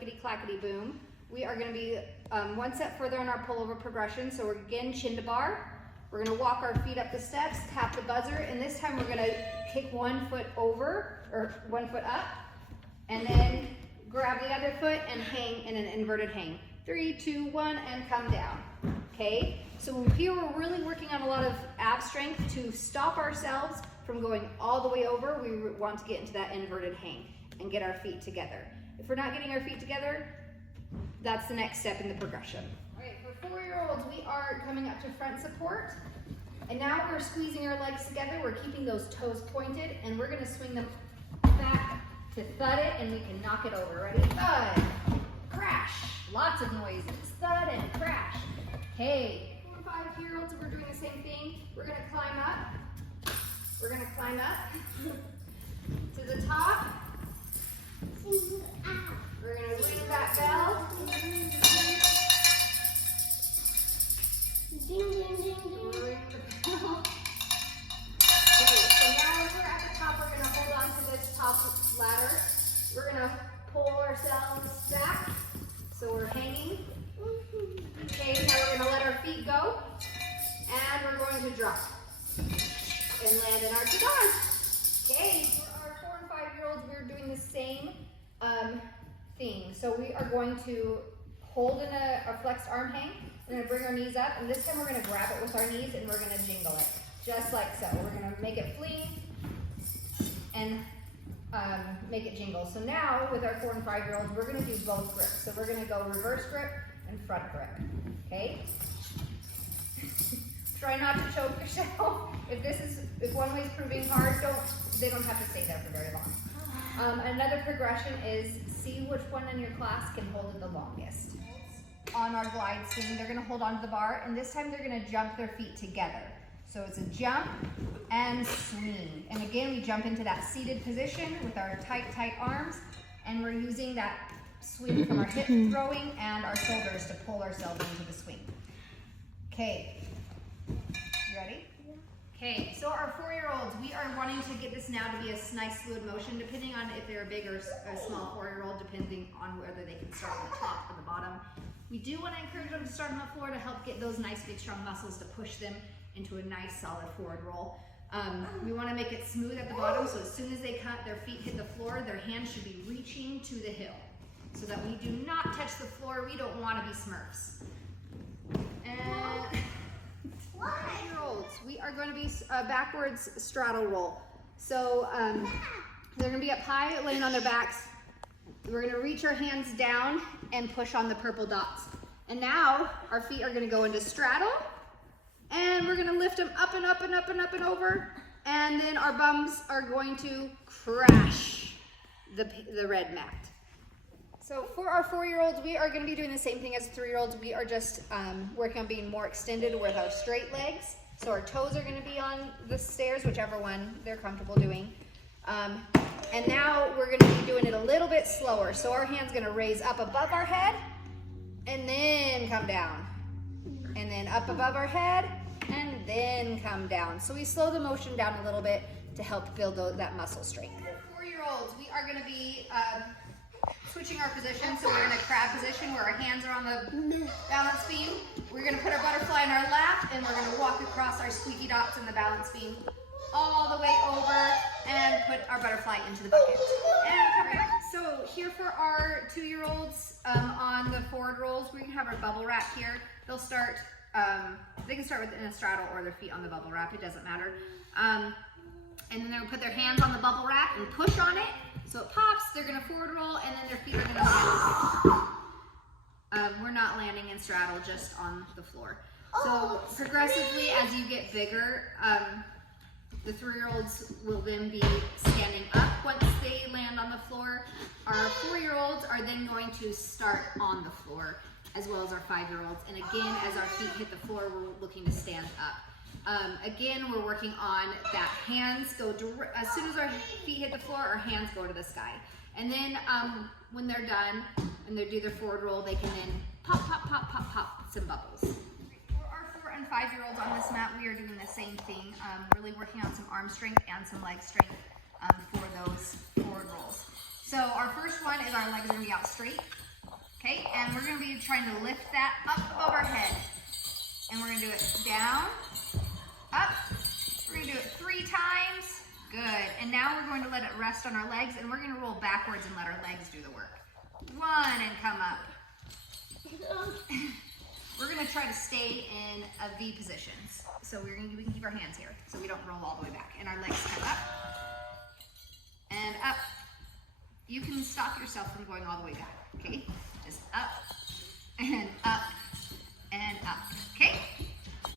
clickety clackety boom. We are going to be one step further in our pullover progression. So we're again chin to bar. We're going to walk our feet up the steps, tap the buzzer, and this time we're going to kick 1 foot over, or 1 foot up, and then grab the other foot and hang in an inverted hang. 3, 2, 1, and come down. Okay, so here we're really working on a lot of ab strength to stop ourselves from going all the way over. We want to get into that inverted hang and get our feet together. If we're not getting our feet together, that's the next step in the progression. All right, for 4-year-olds, we are coming up to front support. And now we're squeezing our legs together. We're keeping those toes pointed, and we're gonna swing them back to thud it, and we can knock it over. Ready? Thud, crash. Lots of noises. Thud and crash. Okay, 4 and 5-year-olds, we're doing the same thing. We're gonna climb up. We're gonna climb up to the top. We're gonna ring that bell. Ding, ding, ding, ding. Ring the bell. Okay, so now when we're at the top, we're gonna hold on to this top ladder. We're gonna pull ourselves back, so we're hanging. Okay, now we're gonna let our feet go, and we're going to drop and land in our chadars. Okay, for our 4 and 5-year-olds, we're doing the same thing. So we are going to hold in a flexed arm hang. We're going to bring our knees up, and this time we're going to grab it with our knees, and we're going to jingle it, just like so. We're going to make it fling and make it jingle. So now, with our 4 and 5-year-olds, we're going to do both grips. So we're going to go reverse grip and front grip, okay? Try not to choke yourself. If one way is proving hard, they don't have to stay there for very long. Another progression is see which one in your class can hold it the longest. On our glide swing, they're gonna hold onto the bar, and this time they're gonna jump their feet together. So it's a jump and swing. And again, we jump into that seated position with our tight arms, and we're using that swing from our hip throwing and our shoulders to pull ourselves into the swing. Okay, you ready? Okay, so our 4-year-olds, we are wanting to get this now to be a nice fluid motion, depending on if they're a big or a small 4-year-old, depending on whether they can start on the top or the bottom. We do want to encourage them to start on the floor to help get those nice big strong muscles to push them into a nice solid forward roll. We want to make it smooth at the bottom, so as soon as their feet hit the floor, their hands should be reaching to the hill, so that we do not touch the floor. We don't want to be Smurfs. And 5-year-olds, we are going to be a backwards straddle roll. So they're going to be up high, laying on their backs. We're going to reach our hands down and push on the purple dots. And now our feet are going to go into straddle, and we're going to lift them up and up and up and up and over. And then our bums are going to crash the red mat. So for our 4-year-olds, we are going to be doing the same thing as 3-year-olds. We are just working on being more extended with our straight legs. So our toes are going to be on the stairs, whichever one they're comfortable doing. And now we're going to be doing it a little bit slower. So our hand's going to raise up above our head and then come down. And then up above our head and then come down. So we slow the motion down a little bit to help build that muscle strength. For 4-year-olds, we are going to be switching our position. So we're in a crab position where our hands are on the balance beam. We're going to put our butterfly in our lap, and we're going to walk across our squeaky dots in the balance beam all the way over and put our butterfly into the bucket. And come back. So here for our 2-year-olds on the forward rolls, we can have our bubble wrap here. They'll start, they can start with in a straddle or their feet on the bubble wrap, it doesn't matter. And then they'll put their hands on the bubble wrap and push on it. So it pops, they're gonna forward roll, and then their feet are gonna land. We're not landing in straddle, just on the floor. So progressively, as you get bigger, the 3-year-olds will then be standing up once they land on the floor. Our 4-year-olds are then going to start on the floor, as well as our 5-year-olds. And again, as our feet hit the floor, we're looking to stand up. Again, we're working on that hands go as soon as our feet hit the floor, our hands go to the sky. And then when they're done and they do their forward roll, they can then pop, pop, pop, pop, pop some bubbles. For our 4 and 5-year-olds on this mat, we are doing the same thing, really working on some arm strength and some leg strength for those forward rolls. So our first one is our legs are gonna be out straight. Okay, and we're gonna be trying to lift that up above our head. And we're gonna do it down, up. We're gonna do it 3 times. Good, and now we're going to let it rest on our legs, and we're gonna roll backwards and let our legs do the work. 1 and come up. We're gonna try to stay in a V position. So we can keep our hands here, so we don't roll all the way back. And our legs come up, and up. You can stop yourself from going all the way back, okay? Just up, and up, and up, okay?